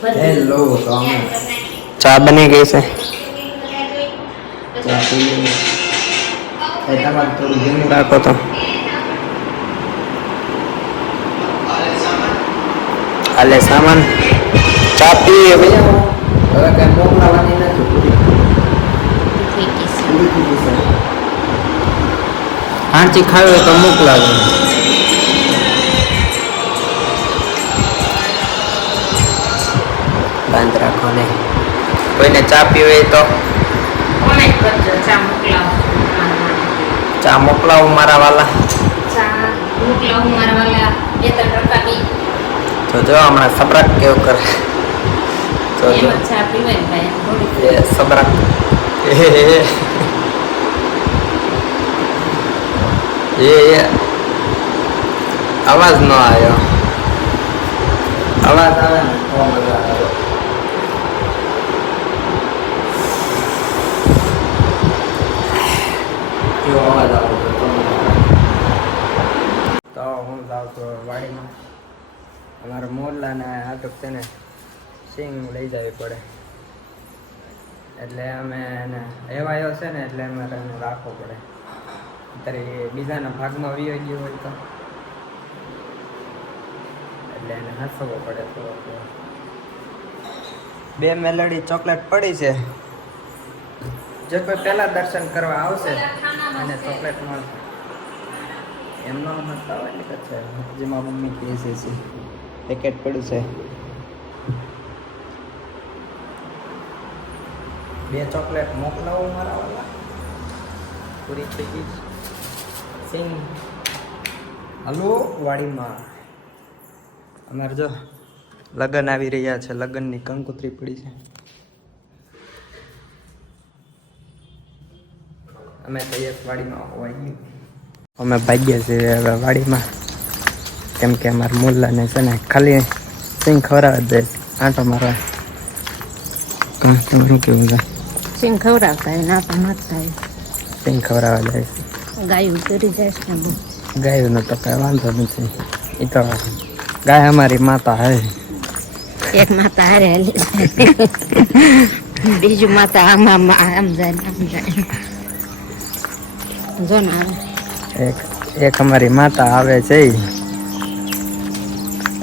Hello તો અમે ચા બની ગઈ છે. ચા પી એ તમારે થોડું ધીમું રાખો તો હાલે સામાન ચા પીએ ભૈયા. હવે કઈ મોકલાવાની નથી પૂરી પૂરી થઈ ગઈ છે. હાંચી ખાવી હોય તો મોકલાવે. બંધ રાખો ને. કોઈને ચા પીવી હોય તો ચા મોકલાવું મારા વાલા. તો જો હમણાં સબરાક કેવું કરે. તો જો એ સબરાક એ અવાજ ન આવ્યો. અવાજ આવે ને બહુ મજા આવે. કેવો અવાજ આવે તો હું જાઉં તો વાડીમાં અમારા મોરલાને આટક છે ને સિંગ લઈ જવી પડે એટલે અમે એને એવાયો છે ને એટલે અમારે એને રાખવો પડે. અત્યારે એ બીજાના ભાગમાં વી ગયો હોય તો એટલે એને હસવો પડે થોડો. બે મેલડી ચોકલેટ પડી છે. જે કોઈ પહેલા દર્શન કરવા આવશે એને ચોકલેટ મળશે. એમનો હસતા હોય ને છે જેમાં મમ્મી કહે છે પેકેટ પડ્યું છે. બે ચોકલેટ મોકલાવું મારા વાલા. પૂરી થઈ ગઈ સિંગ. હલો વાડીમાં અમારે જો લગ્ન આવી રહ્યા છે. લગ્નની કંકોત્રી પડી છે. અમે તો એક વાડીમાં હોઈએ. અમે ભાગ્યા છીએ હવે વાડીમાં કેમ કે અમારા મોલ્લાને છે ને ખાલી સિંગ ખવડાવે દે આંટો મારવા. શું કેવું છે? સિંગ ખવડાવતા હોય ના પણ મત થાય. સિંગ ખવડાવવા જાય છે. ગાયું કરી જાય છે ને બહુ. ગાયનો તો કઈ વાંધો નથી. એ તો ગાય અમારી માતા હે. એક માતા હારે હાલી બીજું માતા આમ જાય ને આમ જાય. જો ને આવે એક અમારી માતા આવે છે.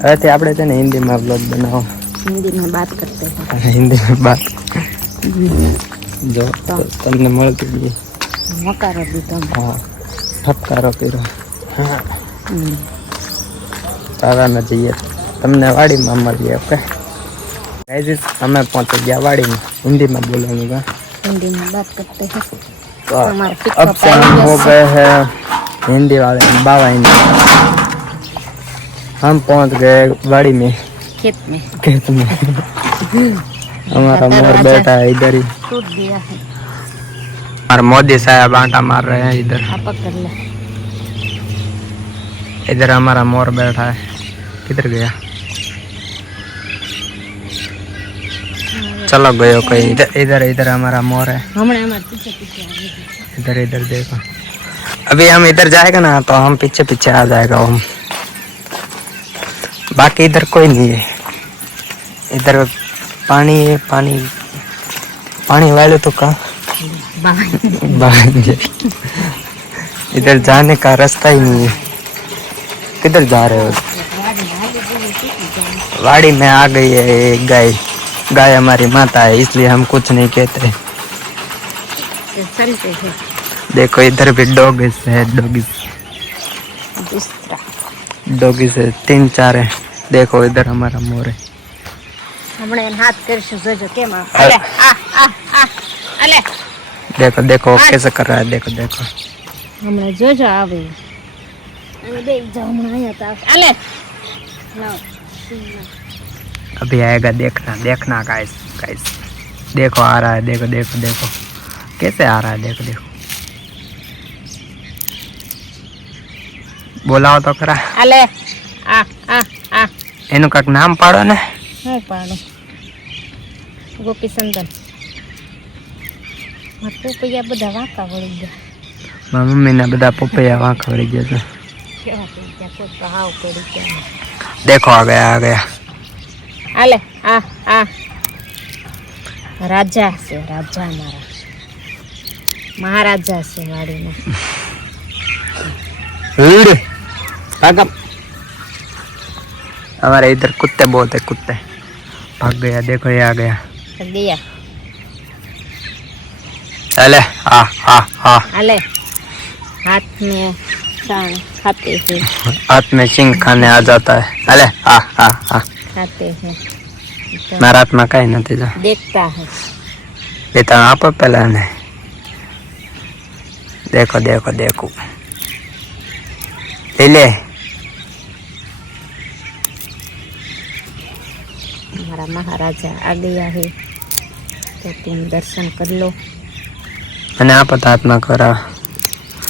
હવેથી આપણે છે ને હિન્દીમાં બ્લોગ બનાવો. हिंदी में बात करते हैं. હિન્દીમાં બાત જો તમને મળતી ગઈ. મકારો દીધો. હા ઠપકારો કર્યો. હા તારા ન જઈએ તમને વાડીમાં મળીએ. ઓકે ગાઈઝ અમે પહોંચી ગયા વાડીમાં. હિન્દીમાં બોલવાનું का हिंदी में बात करते हैं. तो अब से हम हो गए हैं हिंदी वाले बाबा हिंदी. हम पहुंच गए वाड़ी में खेत में. खेत में हमारा मोर बैठा है इधर ही. टूट गया है. हमारे मोदी साहब आटा मार रहे हैं इधर. आप पकड़ ले. इधर हमारा मोर बैठा है. किधर गया? चलो गयो कहीं. इधर इधर हमारा मोर है. हमने हमारे पीछे पीछे आ गए. इधर इधर देखो. अभी हम इधर जाएगा ना तो हम पीछे पीछे आ जाएगा हम. बाकी इधर कोई नहीं है. इधर पानी है. पानी पानी वाले तो कहाँ इधर जाने का रास्ता ही नहीं है. किधर जा रहे हो? वाड़ी में आ गई है एक गाय. गाय हमारी माता है इसलिए हम कुछ नहीं कहते. चलते हैं. देखो इधर भी डॉगिस है. डॉगिस है 3-4 है. देखो इधर हमारा मोर है. हमने हाथ करશું જોજો કેમ અલે આ અલે देखो देखो कैसे कर रहा है. देखो देखो हमने જોજો આવે અને દેખ જાવ હમણાં આયા તા અલે ના अभी आएगा. देखना देखना गाइस गाइस. देखो आ रहा है. देखो देखो देखो कैसे आ रहा है. देखो देखो बोलाओ तो खरा. અલે આ આ આ એનું કાંઈક નામ પાડો ને. હું પાડો ગોપી સંદન. મારા પોપૈયા બધા વાંકા વળી ગયા. મારા મમ્મીના બધા પપૈયા વાંકા વળી ગયા છે. કેવા થઈ ગયા કોઈ તો હાવ પડી ગયા. देखो आ गया आ गया. आले આ રાજા છે, રાજા મારા મહારાજા છે વાડીમાં. हमारे इधर कुत्ते बहुत है, कुत्ते भाग गया, देखो ये आ गया. दिया चले हाँ हाँ हाँ अले हाथ में शान खाते हैं, हाथ में सिंह खाने आ जाता है. अले हाँ हाँ हाँ खाते हैं तो मारा हाथ में कहीं नहीं जा देखता है. लेता आप पहले ने देखो देखो देखो ले ले. हमारा महाराजा आ गया है तो तुम दर्शन कर लो. मैंने आप हाथ में करा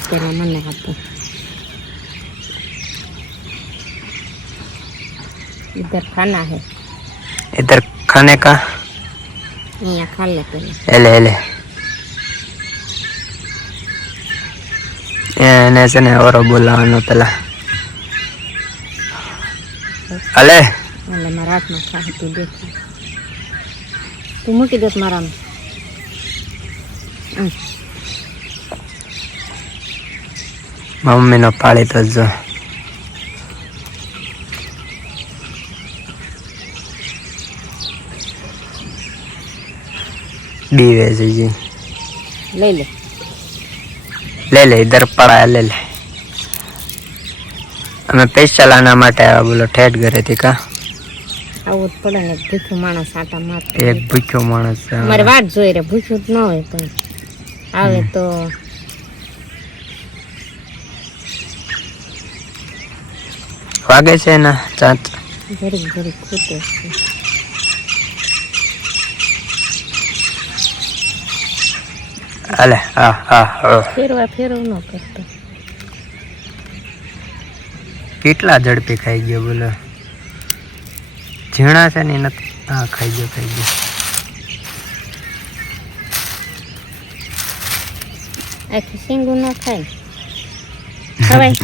तेरा मन आपको इधर खाना है, इधर खाने का. यहाँ खा ले पहले. ले ले એને છે ને ઓરો બોલાવાનો પેલા. અલે એટલે મારા હાથમાં ખા તું દેખ તું મૂકી દે મારામાં. મમ્મીનો પાળી તો જો बीवे जी. લઈ લે ले ले इधर पड़ा है, ले ले. हमें पैसा लाना माटे आया, बोलो ठेठ घरे थी का. આવું જ પડે ને, ભૂખ્યું માણસ આટા મારતો. एक भूखो माणस है. મારે વાટ જોઈ રે, ભૂખ્યું જ ન હોય તો આવે તો वागे से ना चाच ઘડીક ઘડીક ખૂટે છે. अले हाँ हाँ हाँ ફેરવા ફેરવ ન કરતો. કેટલા ઝડપી ખાઈ ગયો બોલો. ઝીણા છે ને એને હા ખાઈ ગયો ખાઈ ગયો. આખી શીંગું ન ખાય ખવાય.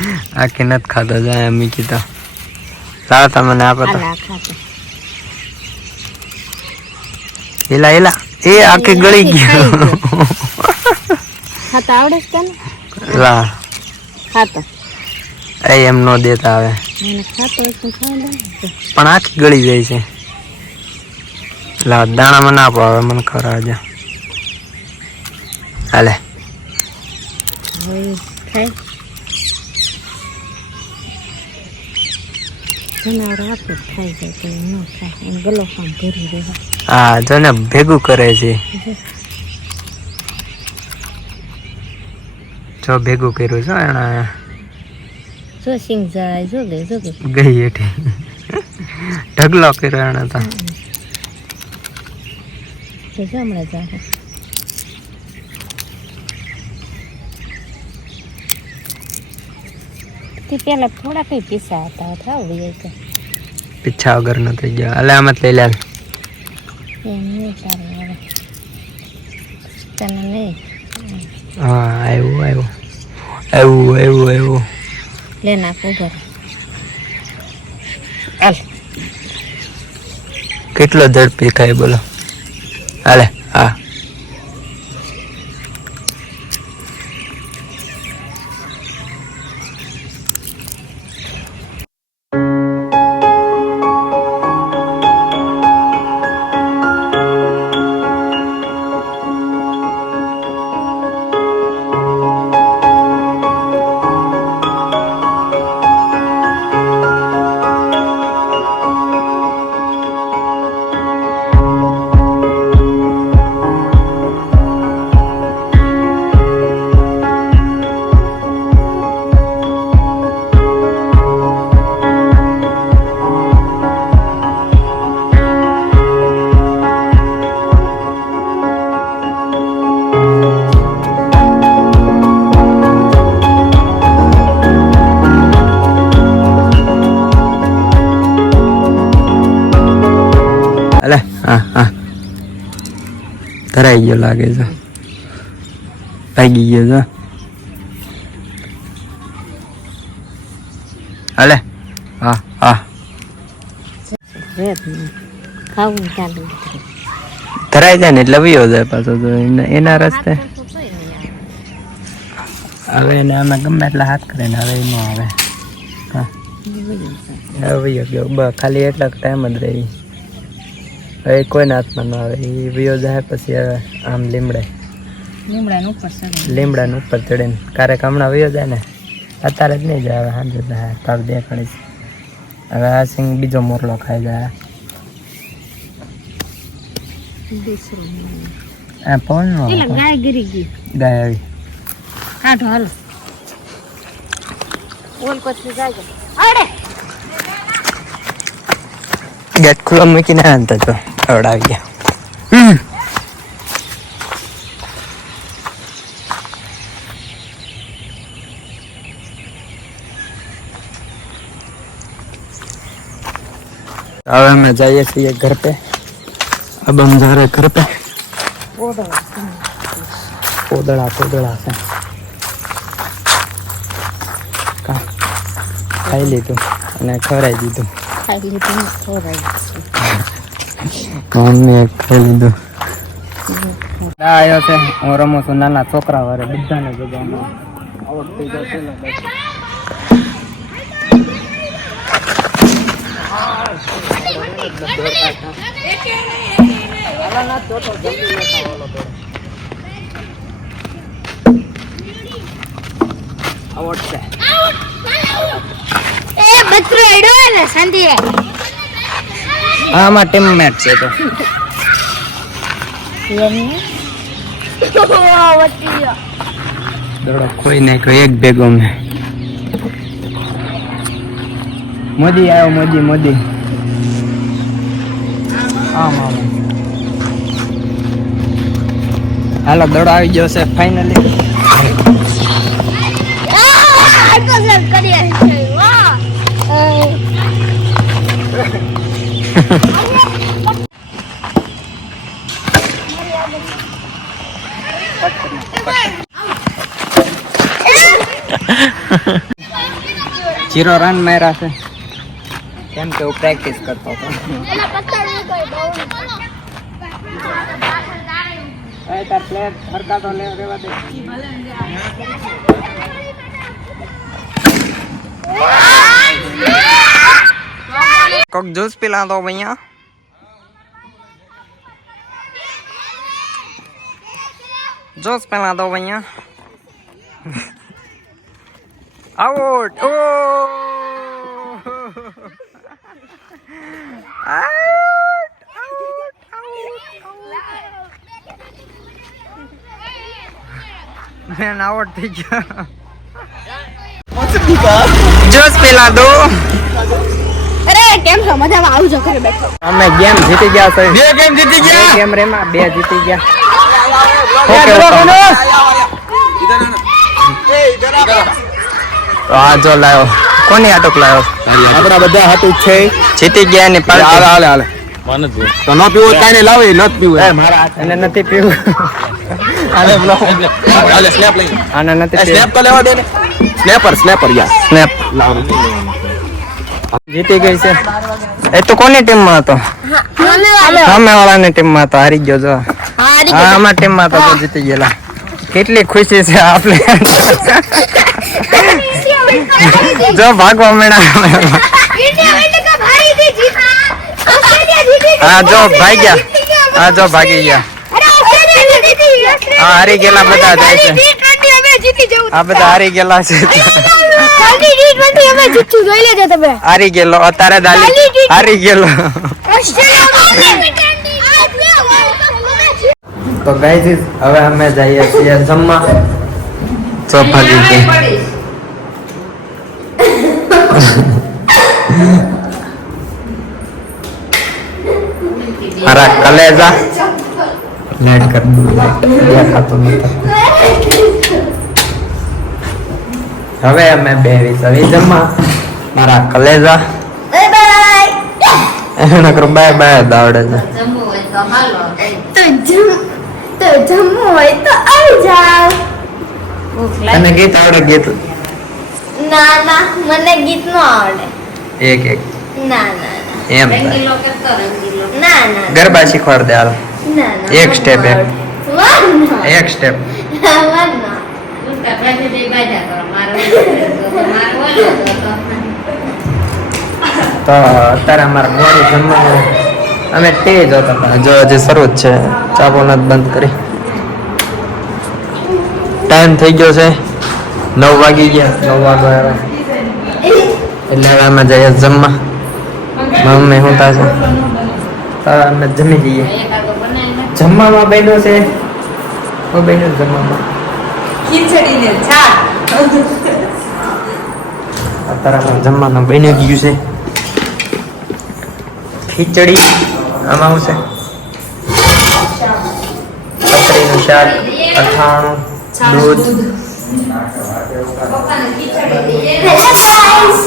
આખી નથી ખાતો જાય મીકી તો લાવતા મને આપો તો. આલા ખાતો હિલા હિલા એ આખી ગળી ગયો. ખાતા આવડે છે તને? લા ખાતો એ એમ નો દેતા આવે મને ખાતો હોય તો ખાવા દે. પણ આખી ગળી જાય છે. લા દાણા મને આપો હવે મને ખવડાવજો. હાલે હવે ખાય જનાવર આપે ખાઈ જાય તો ન ખાય એમ ગલો કામ ભરી રહે. હા જો ને ભેગું કરે છે. જો ભેગું કર્યું છે એના જો સિંગ જાય જો ગે ગઈ એઠી ઢગલો કર્યો એને તો. જો હમણાં જાય તે પેલા થોડા કઈ પીસા હતા થાવ કે પીછા વગર ન થઈ ગયો. અલે આમાં લઈ લે. એમ નહીં તારે હવે તને નહીં હા આવ્યું આવ્યું આવ્યું આવ્યું આવ્યું. લે નાખું ઘર હાલ. કેટલો ઝડપી ખાય બોલો. હાલે હા અલે હા હા ધરાઈ ગયો લાગે છે. ભાગી ગયો છે. અલે હા હા રેત નહીં ખાવું ચાલુ ધરાઈ જાય ને એટલે વયો જાય પાછો તો એના રસ્તે હવે એને આમાં ગમે એટલા હાથ કરે ને હવે એમાં આવે હા વયો ગયો ખાલી એટલા ટાઈમ જ રહી હવે કોઈના હાથમાં ન આવે એ વયો જાય પછી હવે આમ લીમડાનું ઉપર ચડે ને ક્યારેક હમણાં વયો જાય ને અત્યારે જ નહીં જાય હવે સાંજે જાય તાવ દેખાડી હવે આ સિંગ બીજો મોરલો ખાઈ જાય આ પવન નો ગાય ગીરી ગઈ ગાય આવી કાઢો હાલો ઓલ પછી જાય અરે ગેટ ખુલ્લો મૂકીને આનતા તો આવડાવી ગયા હવે અમે જઈએ છીએ घर पे अब हम जा रहे घर पे પોદળા છે ખાઈ લીધું અને ખવડાવી દીધું મમ્મી ખાઈ લીધું આવ્યો છે હું રમું છું નાના છોકરા વાળે બધાને જગ્યામાં આવડતી જાય આમાં ટીમમેટ છે તો દડો ખોઈ નાખ્યો એક ભેગો મેં મોદી આવ્યો મોદી આમ હાલો દડો આવી ગયો છે ફાઇનલી જીરો રન માર્યા છે કેમ કે હું પ્રેક્ટિસ કરતો હતો કોક જ્यूस पिला दो भैया ज्यूस पिला दो भैया आउट ओ मैं आउट થઈ ગયો જ્यूस पिला दो અરે કેમ છો મજામાં આવજો ઘરે બેઠો અમે ગેમ જીતી ગયા છે બે ગેમ જીતી ગયા ગેમ રેમાં બે જીતી ગયા તો આ જો લાયો કોની આટોક લાયો આપણા બધા હાથ છે જીતી ગયા ની પાર્ટી હાલે તો ન પીવું કાઈ નહીં લાવે ન પીવું મારા એને નથી પીવું આને બોલાવો આલે સ્નેપ લઈ આને નથી સ્નેપ તો લેવા દે ને સ્નેપર યાર સ્નેપ લાવ જીતી ગઈ છે એ તો કોની ટીમ માં હતો સામે વાળાની ટીમ માં હતો હારી ગયો જો હા અમારી ટીમ માં તો જીતી ગયેલા કેટલી ખુશી છે આપણે જો ભાગવા મેળા હા જો ભાગી ગયા હા હારી ગયેલા બધા જાય છે આ બધા હારી ગયેલા છે હારી ગયેલો અત્યારે દાલી હારી ગયેલો તો ગાઈસ હવે અમે જઈએ છીએ જમવા તો ભાગી ગઈ મારા કલેજા લેટ કર દેખાતો નથી હવે અમે બેવી સવી જમવા મારા કલેજા એને કરો બાય બાય દાવડે છે જમવું હોય તો આવી જાવ તને ગીત આવડે ગીત ના મને ગીત નો આવડે એક ના એમ રંગીલો કરતો રંગીલો. ના ના ગરબા શીખવાડ દે હાલ ના એક step એમ. ના એક સ્ટેપ ના ઉલટા પાછી બે બાજા કરો. મારો ઓલો હતો. તો અત્યારે અમારે મોડું જમવાનું અમે તે જ હતા પણ જો હજી શરૂ જ છે ચાપો નથી બંધ કરી ટાઈમ થઈ ગયો છે 9 વાગી ગયા 9 વાગવા આવ્યા એટલે હવે અમે જઈએ જમવા મમ્મી શું થાય છે અમે જમી જઈએ એકાદો બનાવીને જમવામાં બન્યો છે શું બન્યું જમવામાં ખીચડી ને છાશ. અત્યારે અમે જમવાનું બની ગયું છે ખીચડી આમાં શું છે પતરીનું શાક અથાણું દૂધ પપ્પાને ખીચડી દઈએ. હેલો ગાઈસ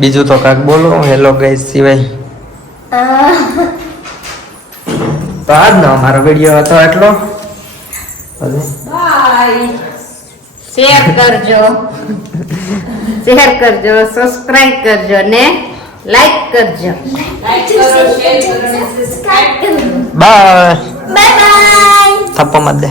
બીજું તો કાંક બોલો હેલો ગાઈસ સિવાય તો આજનો અમારો વિડીયો હતો એટલો શેર કરજો સબસ્ક્રાઇબ કરજો ને લાઈક કરજો. સબસ્ક્રાઇબ કરો બાય બાય બાય થપ્પો મત દે